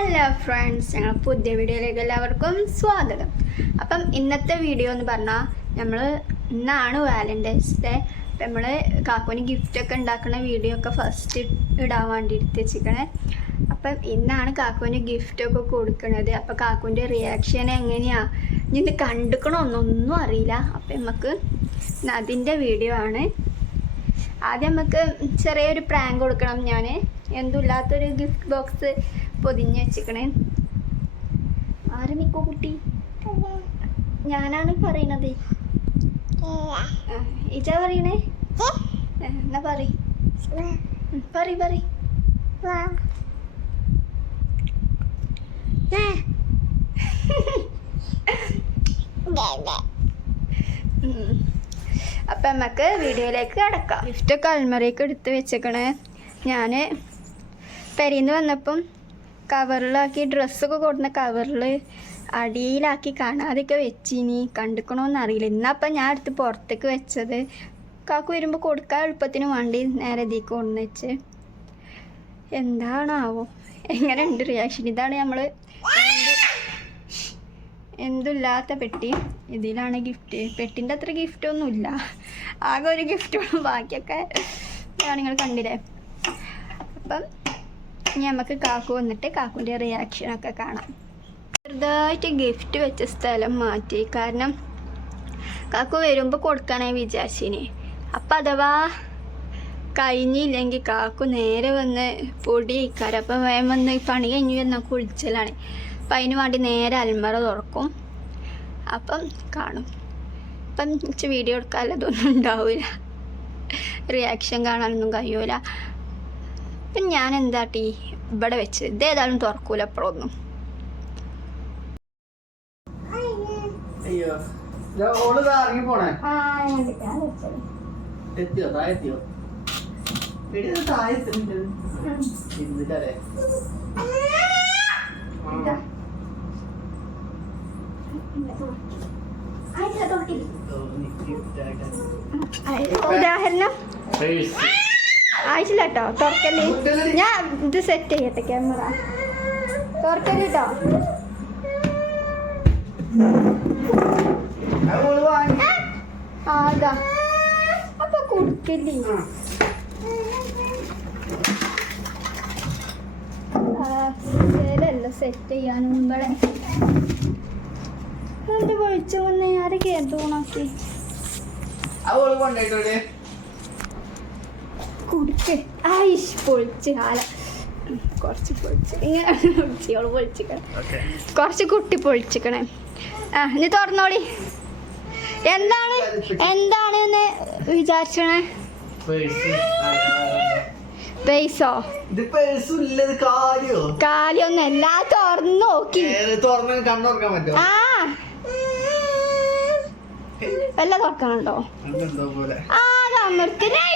Hello friends, ഞങ്ങൾ പുതിയ വീഡിയോയിലേക്ക് എല്ലാവർക്കും സ്വാഗതം. അപ്പം ഇന്നത്തെ വീഡിയോ എന്ന് പറഞ്ഞാൽ ഇന്നാണ് വാലൻറ്റൈൻസ് ഡേ. അപ്പം നമ്മൾ കാക്കുവിന് ഗിഫ്റ്റൊക്കെ ഉണ്ടാക്കുന്ന വീഡിയോ ഒക്കെ ഫസ്റ്റ് ഇടാൻ വേണ്ടി എടുത്ത് വെച്ചിരിക്കണേ. അപ്പം ഇന്നാണ് കാക്കുവിന് ഗിഫ്റ്റൊക്കെ കൊടുക്കുന്നത്. അപ്പം കാക്കുവിൻ്റെ റിയാക്ഷൻ എങ്ങനെയാണ്, ഇനി കണ്ടിക്കണമെന്നൊന്നും അറിയില്ല. അപ്പം നമുക്ക് അതിൻ്റെ വീഡിയോ ആണ്. ആദ്യം നമുക്ക് ചെറിയൊരു പ്രാങ്ക് കൊടുക്കണം. ഞാൻ എന്തുമില്ലാത്തൊരു ഗിഫ്റ്റ് ബോക്സ് പൊതിഞ്ഞ് വെച്ചിക്കണേ. ആരമിക്കോ കുട്ടി, ഞാനാണ് പറയണത്. ഇജ പറയണേ, എന്നാ പറ. അപ്പം നമുക്ക് വീഡിയോയിലേക്ക് കിടക്കാം. ഗിഫ്റ്റൊക്കെ അൽമറയ്ക്ക് എടുത്ത് വെച്ചേക്കണേ. ഞാൻ പെരീന്ന് വന്നപ്പം കവറിലാക്കി, ഡ്രസ്സൊക്കെ കൊടുന്ന കവറിൽ അടിയിലാക്കി കാണാതെയൊക്കെ വെച്ചിനി. കണ്ടിക്കണമെന്ന് അറിയില്ല. ഇന്നപ്പം ഞാൻ എടുത്ത് പുറത്തേക്ക് വെച്ചത്. കാക്കു വരുമ്പോൾ കൊടുക്കാൻ എളുപ്പത്തിന് വേണ്ടി നേരെ ഇതിലേക്ക് കൊണ്ടു വെച്ച്. എന്താണാവോ, എങ്ങനെ ഉണ്ട് റിയാക്ഷൻ? ഇതാണ് നമ്മൾ എന്തുമില്ലാത്ത പെട്ടി. ഇതിലാണ് ഗിഫ്റ്റ്. പെട്ടിൻ്റെ അത്ര ഗിഫ്റ്റൊന്നുമില്ല, ആകെ ഒരു ഗിഫ്റ്റുള്ളൂ. ബാക്കിയൊക്കെ നിങ്ങൾ കണ്ടില്ലേ. അപ്പം ഇനി നമുക്ക് കാക്കു വന്നിട്ട് കാക്കുവിൻ്റെ റിയാക്ഷനൊക്കെ കാണാം. ചെറുതായിട്ട് ഗിഫ്റ്റ് വെച്ച സ്ഥലം മാറ്റി, കാരണം കാക്കു വരുമ്പോൾ കൊടുക്കാനായി വിചാരിച്ചിനി. അപ്പം അഥവാ കഴിഞ്ഞില്ലെങ്കിൽ കാക്കു നേരെ വന്ന് പൊടി ഇക്കാരം. അപ്പം വേഗം വന്ന് പണി കഴിഞ്ഞ് വന്നാൽ കുളിച്ചലാണ്. അപ്പം അതിന് വേണ്ടി നേരെ അൽമറ തുറക്കും. അപ്പം കാണും. അപ്പം വീഡിയോ എടുക്കാനുള്ളതൊന്നും ഉണ്ടാവില്ല, റിയാക്ഷൻ കാണാനൊന്നും കഴിയൂല. അപ്പം ഞാൻ എന്താട്ടി ഇവിടെ വെച്ച് ഇതേതായാലും തുറക്കൂല അപ്പുറമൊന്നും. ഉദാഹരണം ആയിട്ടില്ല കേട്ടോ, തുറക്കല്ലേ. ഞാൻ ഇത് സെറ്റ് ചെയ്യട്ടെ, ക്യാമറ തുറക്കല്ലേ കേട്ടോ. ആകാ അപ്പൊ കൊടുക്കല്ലേ. ശരിയല്ല സെറ്റ് ചെയ്യാനും ഇവിടെ എന്റെ പൊളിച്ച വന്ന് ആരൊക്കെ തൂണാക്കി കുടിക്ക്. ആയിഷ് പൊളിച്ച് കാല കുറച്ച് പൊളിച്ച് ഇങ്ങനെ പൊളിച്ചോള് പൊളിച്ചിക്കണേ, കുറച്ച് കുട്ടി പൊളിച്ചിക്കണേ. ഇനി തുറന്നോളി. എന്താണ് വിചാരിച്ചണേ? പൈസോ കാര്യൊന്നല്ല, തുറന്നു നോക്കി. വല്ല തുറക്കണുണ്ടോ? അമർത്തില്ലേ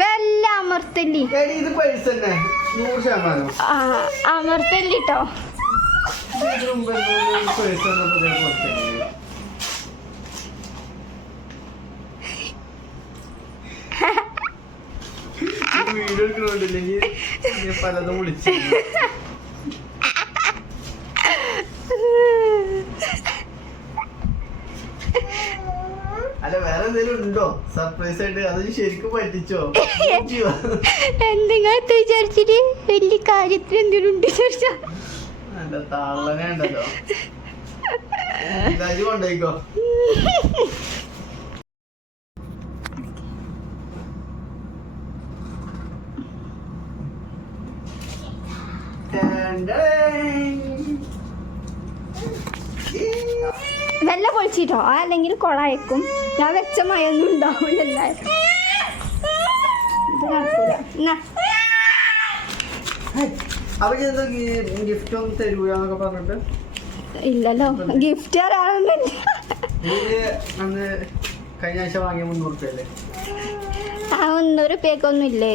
വല്ല അമർത്തല്ലി. അമർത്തല്ലിട്ടോ. വീഡിയോ എടുക്കണോണ്ടില്ലെങ്കിൽ പലതും വിളിച്ചു. അല്ല വേറെ എന്തെങ്കിലും ഉണ്ടോ സർപ്രൈസ് ആയിട്ട്? അത് ശരിക്കും പറ്റിച്ചോ? എന്തെങ്കിലും വിചാരിച്ചിട്ട് വലിയ കാര്യത്തിൽ എന്തെങ്കിലും ഉണ്ട് വിചാരിച്ചോ? താളനെ ഉണ്ടല്ലോ. എന്തായാലും കൊണ്ടോയിക്കോ. നല്ല പൊളിച്ചിട്ടോ, അല്ലെങ്കിൽ കൊളായേക്കും. ഞാൻ വെച്ച മയൊന്നും ഉണ്ടാവില്ല. ഇത് നടക്കൂല. ഗിഫ്റ്റ് ഒന്നും തരൂലെന്നൊക്കെ പറഞ്ഞിട്ട് ഇല്ലല്ലോ, ഗിഫ്റ്റ് ഒരാളൊന്നുമില്ല. അന്ന് കഴിഞ്ഞ ആഴ്ച വാങ്ങിയ 300 രൂപയല്ലേ? ആ 100 രൂപയൊക്കൊന്നും ഇല്ലേ?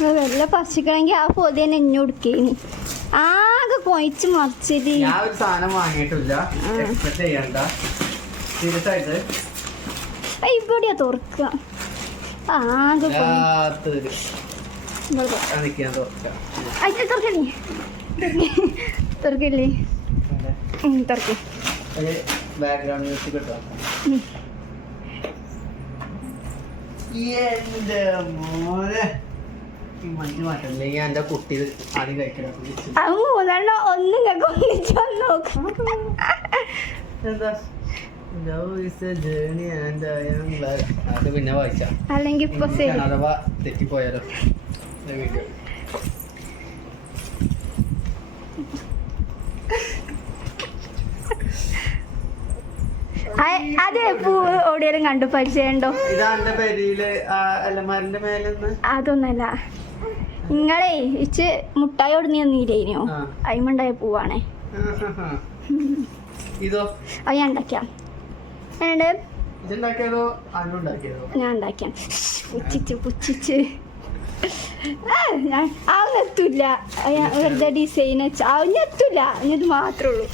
വെല്ല പറിച്ചിക്കണമെങ്കിൽ ആ പൊതി തന്നെ എന്നെ കൊടുക്കേനി ആകെ കൊയിച്ച് മറിച്ചത്. ഞാൻ ഒരു സാധനം വാങ്ങിയിട്ടില്ല, എക്സ്പെക്ട് ചെയ്യണ്ട. സീരിയസ് ആയിട്ട് ഇവിടെയാ തുറക്കുക. ആകെ തുറക്കില്ലേ തുറക്കി. ബാക്ക്ഗ്രൗണ്ട് മ്യൂസിക് കിട്ടോ? എന്റെ മോനെ മഞ്ഞ് മാറ്റല്ലേ, ഞാൻ എന്റെ കുട്ടി ആദ്യം കഴിക്കണം. അത് മൂന്നെണ്ണം ഒന്നും ഒന്നിച്ചു നോക്കാം. എന്താ Love is a journey and I am glad. അത് പിന്നെ വായിച്ച അല്ലെങ്കിൽ ഇപ്പൊ അഥവാ തെറ്റിപ്പോയാലോ. അതെ പൂ എവിടെയെങ്കിലും കണ്ടു പരിചയമുണ്ടോ? ഇതാന്റെ പെരിയില് അലമാരിന്റെ മേലെന്ന്. അതൊന്നല്ല, നിങ്ങളെ ഇച്ച് മുട്ടായി ഒടുന്നിയോ അയിമുണ്ടായ പൂവാണേ. ഇതോ അത് ഞാൻ ഉണ്ടാക്കിയാ ഞാൻ ഉണ്ടാക്കിയ പുച്ഛിച്ച് ഞാൻ അവനെത്തൂല. വെറുതെ ഡിസൈൻ അവനെത്തൂല, ഇത് മാത്രമേ ഉള്ളൂ.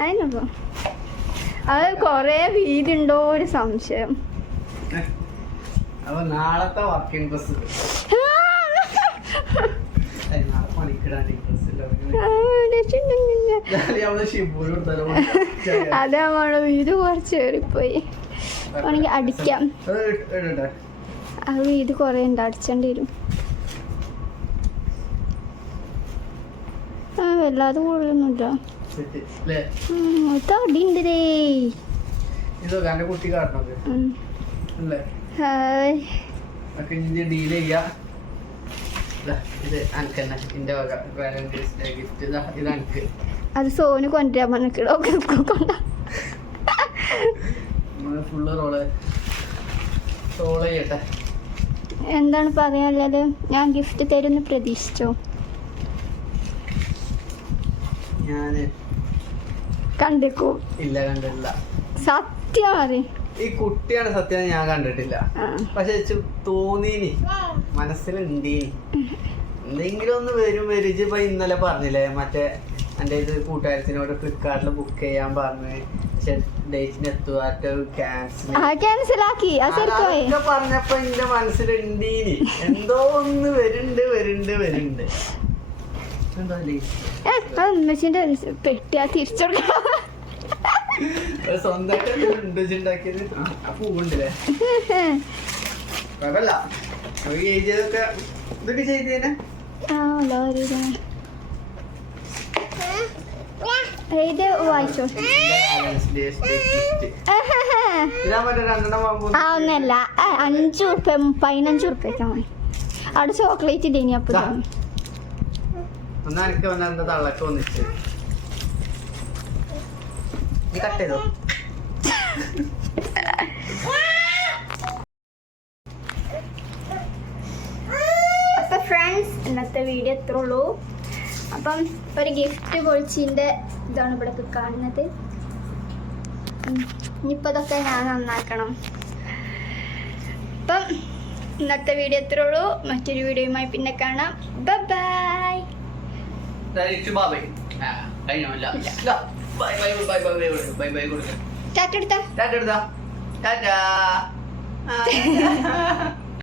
അതിനപ്പോ അത് കൊറേ വീടുണ്ടോ ഒരു സംശയം. നാളത്തെ വർക്കിംഗ് ഡ്രസ് അതാണോ വീട് കുറച്ച് ഏറിപ്പോയി. ആണെങ്കിൽ അടിക്കാം. ആ വീട് കൊറേ ഉണ്ട്, അടിച്ചേണ്ടി വരും. വല്ലാതെ കൂടുതലൊന്നുമില്ല. അടിണ്ടേ. അത് സോന് കൊണ്ടുവരാൻ പറഞ്ഞിടോ. എന്താണ് പറയാനുള്ളത്? ഞാൻ ഗിഫ്റ്റ് തരുന്ന് പ്രതീക്ഷിച്ചോ? കണ്ടേക്കോ? ഇല്ല, കണ്ടില്ല. സത്യം പറയും. ഈ കുട്ടിയാണ് സത്യം, ഞാൻ കണ്ടിട്ടില്ല. പക്ഷെ തോന്നീനി, മനസ്സിലുണ്ടീനി എന്തെങ്കിലും ഒന്ന് വരും. ഇപ്പൊ ഇന്നലെ പറഞ്ഞില്ലേ മറ്റേ എന്റെ ഇത് കൂട്ടുകാരത്തിനോട് ഫ്ലിപ്കാർട്ടിൽ ബുക്ക് ചെയ്യാൻ പറഞ്ഞു. പക്ഷെ ഡേറ്റിന് എത്തുക ക്യാൻസലാക്കി പറഞ്ഞപ്പോ എന്റെ മനസ്സിലുണ്ടീനി എന്തോ ഒന്ന് വരുന്നുണ്ട്. അമ്മച്ചിന്റെ പെട്ടിയാ തിരിച്ചെടുക്കാം. സ്വന്തമായിട്ട് ഉണ്ടാക്കിയത് പൂവുണ്ടല്ലേ? കുഴപ്പമില്ല. ഇതൊക്കെ ചെയ്തേനെ. ഇത് വായിച്ചോ. ഒന്നല്ല, 5 ഉറുപ്പ്യ 15 ഉറുപ്പ്യക്കാ മതി. അവിടെ ചോക്ലേറ്റ് ഇടേനി. അപ്പൊ ഒന്നെനിക്ക് വന്ന തള്ളക്ക് വന്നിട്ട് കട്ട് ചെയ്തോ. അപ്പൊ ഫ്രണ്ട്സ്, ഇന്നത്തെ വീഡിയോ എത്ര ഉള്ളൂ. അപ്പം ഒരു ഗിഫ്റ്റ് പൊളിച്ചിൻ്റെ ഇതാണ് ഇവിടെ കാണുന്നത്. ഇനിയിപ്പോൾ ഇതൊക്കെ ഞാൻ നന്നാക്കണം. അപ്പം ഇന്നത്തെ വീഡിയോ എത്ര ഉള്ളൂ. മറ്റൊരു വീഡിയോയുമായി പിന്നെ കാണാം. ബൈ. ടാറ്റ.